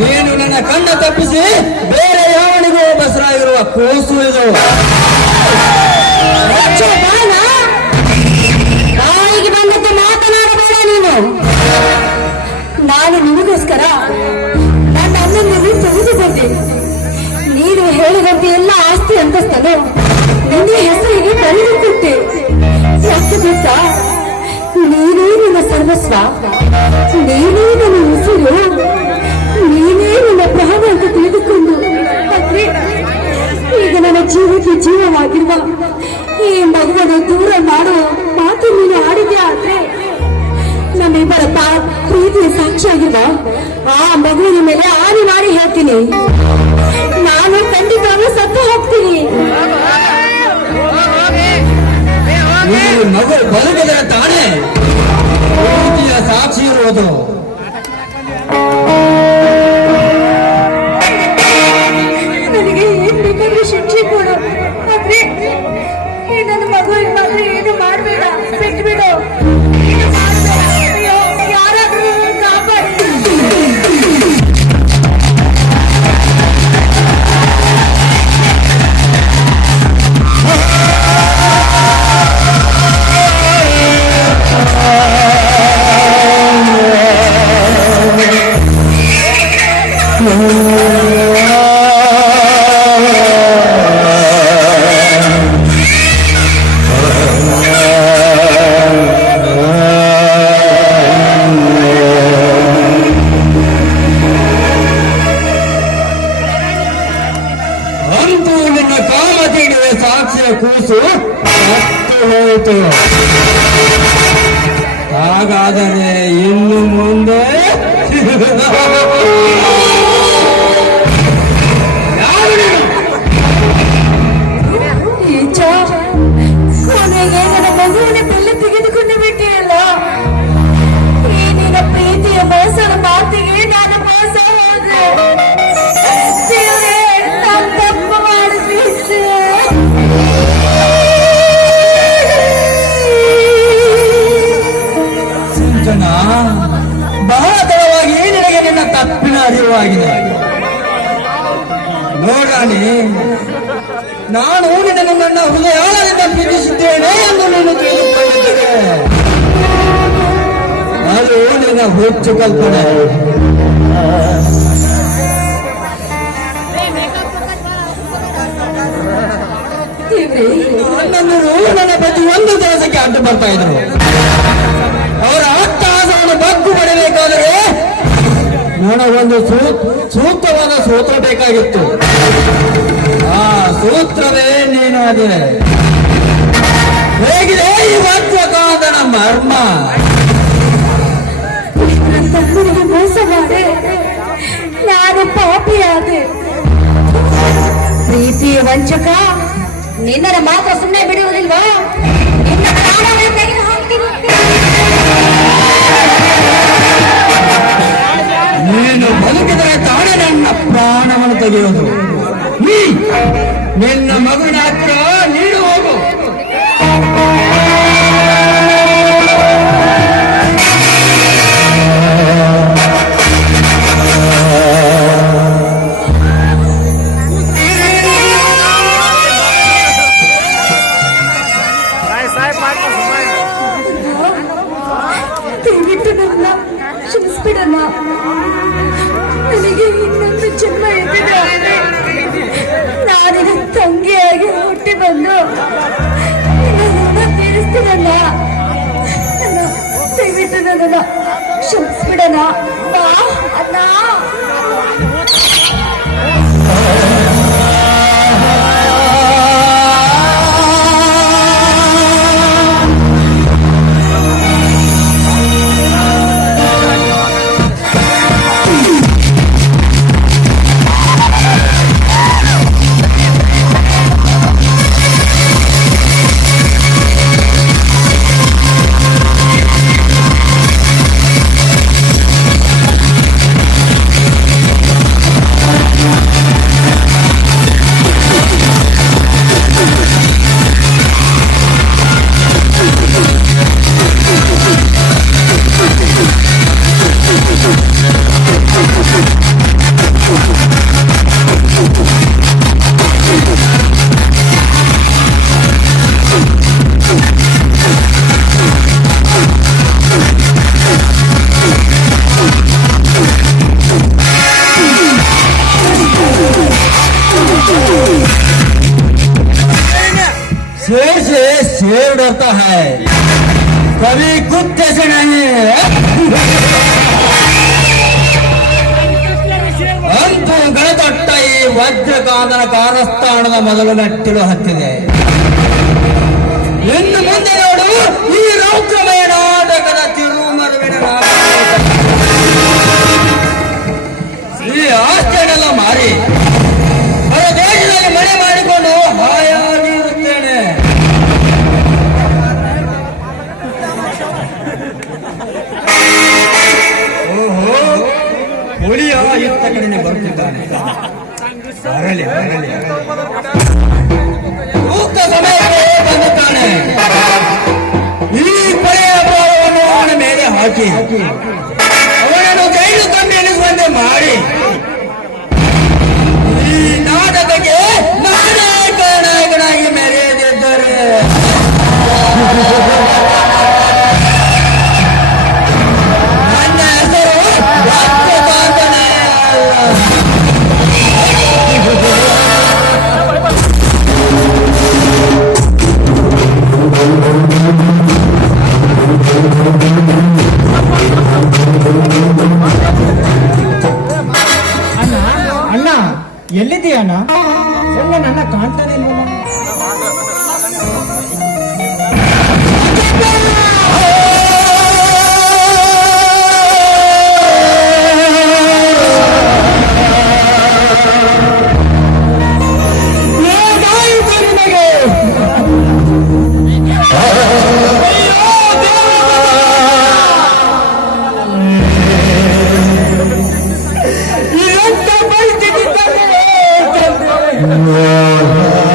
ನೀನು ನನ್ನ ಕಣ್ಣ ತಪ್ಪಿಸಿ ಬೇರೆ ಯಾವನಿಗೂ ಬಸರಾಗಿರುವ ಕೂಸು ಇದು. ಬಾಯಿಗೆ ಬಂದದ್ದು ಮಾತನಾಡಬೇಡ ನೀನು. ನಾನು ನಿನಗೋಸ್ಕರ ನನ್ನ ಅಣ್ಣನಲ್ಲಿ ತೆಗೆದುಕೊಂಡೆ. ನೀನು ಹೇಳಿದಂತೆ ಎಲ್ಲ ಆಸ್ತಿ ಅಂತಸ್ತನು ನಿನ್ನ ಹೆಸರಿಗೆ ಬರೆದುಕೊಟ್ಟೆ. ಯಾಕೆ ಗೊತ್ತಾ, ನೀನೇ ನನ್ನ ಸರ್ವಸ್ವ, ನೀನೇ ನನ್ನ ಹೆಸರು, ನೀನೇ ನನ್ನ ಪ್ರಾಣ ಅಂತ ತಿಳಿದುಕೊಂಡು ಆದ್ರೆ ಈಗ ನನ್ನ ಜೀವಕ್ಕೆ ಜೀವವಾಗಿರುವ ಈ ಮಗುವನ್ನು ದೂರ ಮಾಡುವ ಮಾತು ನೀನು ಆಡಿದೆ. ಆದ್ರೆ ನಮ್ಮಿಬ್ಬರ ಪ್ರೀತಿಯ ಸಾಕ್ಷಿಯಾಗಿರುವ ಆ ಮಗುವಿನ ಮೇಲೆ ಆನೆ ಮಾಡಿ ಹೇಳ್ತೀನಿ, ನಾನು ಖಂಡಿತವಾಗ್ಲೂ ಸತ್ತು ಹೋಗ್ತೀನಿ. ಮಗು ಬದುಕಿದರೆ ತಾನೇ ಪ್ರೀತಿಯ ಸಾಕ್ಷಿ ಇರುವುದು. ನನಗೆ ಏನ್ ಬೇಕಾದ್ರೂ ಶಿಕ್ಷೆ ಕೊಡು, ಆದ್ರೆ ನನ್ನ ಮಗುವಿಗೆ ಮಾತ್ರ ಏನು ಮಾಡಬೇಡ, ಬಿಟ್ಬಿಡು. ಯಾರಾದ್ರೂ ಕಾಪಾಡಿ. ಅಂತೂ ನಿನ್ನ ಕಾಮತಿಗೆ ಸಾಕ್ಷಿಯ ಕೂಸು ಸತ್ತು ಹೋಯಿತು. ಹಾಗಾದರೆ ಇನ್ನು ಮುಂದೆ ಕೊನೆಗೆ ನನ್ನ ಮಗುವಿನ ಬೆಲೆ ತೆಗೆದುಕೊಂಡು ಬಿಟ್ಟಿರಲ್ಲ. ಈ ನಿನ್ನ ಪ್ರೀತಿಯ ಮೋಸದ ಮಾತಿಗೆ ನಾನು ಮೋಸ ಹೋದೆ. ದೇವರೇ, ನಾನು ತಪ್ಪು ಮಾಡಿಬಿಟ್ಟೆ. ಸಿಂಚನ, ಬಹಳ ತಡವಾಗಿ ನಿನಗೆ ನಿನ್ನ ತಪ್ಪಿನ ಅರಿವಾಗಿದೆ. ನೋಡಾಣಿ, ನಾನು ನಿನ್ನ ಹೃದಯದಿಂದ ಪ್ರೀತಿಸಿದ್ದೇನೆ ಎಂದು ನೀನು ತಿಳಿದುಕೊಂಡಿದ್ದರೆ ಅದು ನಿನ್ನ ಹುಚ್ಚು ಕಲ್ಪನೆ. ನನ್ನನ್ನು ನನ್ನ ಪ್ರತಿಯೊಂದು ಕೆಲಸಕ್ಕೆ ಅಡ್ಡು ಬರ್ತಾ ಇದ್ರು. ಅವರ ಅಟ್ಟಹಾಸವನ್ನು ಬಗ್ಗು ಪಡೆಯಬೇಕಾದರೆ ನನಗೊಂದು ಸೂಕ್ತವಾದ ಸೂತ್ರ ಬೇಕಾಗಿತ್ತು. ಆ ಸೂತ್ರವೇ ನೀನು. ಅದೇ ಹೇಗಿದೆ ಈ ವಜ್ರಕಾಂತನ ಮರ್ಮ? ತಮ್ಮನಿಗೆ ಮೋಸ ಮಾಡಿ ನಾನು ಪಾಪಿಯಾದೆ. ಪ್ರೀತಿಯ ವಂಚಕ, ನಿನ್ನರ ಮಾತ್ರ ಸುಮ್ಮನೆ ಬಿಡುವುದಿಲ್ವಾ? ನಿನ್ನ ಪ್ರಾಣವನ್ನು ತೆಗೆದು ಹಾಕ್ತೀನಿ. ನೀನು ಬದುಕಿದರೆ ತಾನೇ ನನ್ನ ಪ್ರಾಣವನ್ನು ತೆಗೆಯೋದು. ನಿನ್ನ ಮಗುವಿನ ಹತ್ರ ನೀನು ಹೋಗು. ದಯವಿಟ್ಟು ನನ್ನ ಕ್ಷಮಿಸ್ಬಿಡಲ್ಲ. ನನಗೆ ಇನ್ನೊಂದು ಜನ್ಮ ಇದ್ದಿದೆ. ನಾನಿನ ತಂಗಿಯಾಗಿ ಹುಟ್ಟಿ ಬಂದು ನನ್ನ ತೀರಿಸ್ತೀನಲ್ಲ. ದಯವಿಟ್ಟು ನನ್ನನ್ನು ಕ್ಷಮಿಸ್ಬಿಡಣ ಅಣ್ಣ. करता है, कभी कुत्ते से नहीं। ಅಂತೂ ಗಣತೊಟ್ಟ ಈ ವಜ್ರಕಾಂತನ ಕಾರಸ್ಥಾನದ ಮೊದಲು ಮೆಟ್ಟಿಲು ಹತ್ತಿದೆ. ಇನ್ನು ಮುಂದೆ ನೋಡು ಈ ರೌದ್ರಮಯ ನಾಟಕದ ತಿರುಮರುವಿನ ಈ ಆಸ್ತಿಯನ್ನೆಲ್ಲ ಮಾರಿ ಹೊರ ದೇಶದಲ್ಲಿ ಮನೆ ಮಾಡಿಕೊಂಡು ಹಾಯಾಗಿ ಇರುತ್ತೇನೆ. ಓಹೋ, ಹುಲಿಯ ಇತ್ತ ಕಡೆನೆ ಬರುತ್ತಿದ್ದಾನೆ. ಬರಲಿ ಬರಲಿ, ಸೂಕ್ತ ಸಮಯಕ್ಕೆ ಬಂದುತ್ತಾನೆ. ಈ ಪಡೆಯ ಭಾವವನ್ನು ಅವನ ಮೇಲೆ ಹಾಕಿ ಅವನನ್ನು ಜೈಲು ತಂದು ಎನಿಸುವಂತೆ ಮಾಡಿ ಈ ನಾಟಕಕ್ಕೆ ನಾನೇ ನಾಯಕನಾಗಿ ಮೆರೆಯದಿದ್ದರೆ ನನ್ನ ಹೆಸರು ವಜ್ರಕಾಂತನೇ ಅಲ್ಲ. ಅಣ್ಣ ಅಣ್ಣ ಎಲ್ಲಿದ್ದೀಯ ಅಣ್ಣ? ಸಣ್ಣ ನನ್ನ ಕಾಣ್ತಾನೆ ಇಲ್ವಲ್ಲ? No.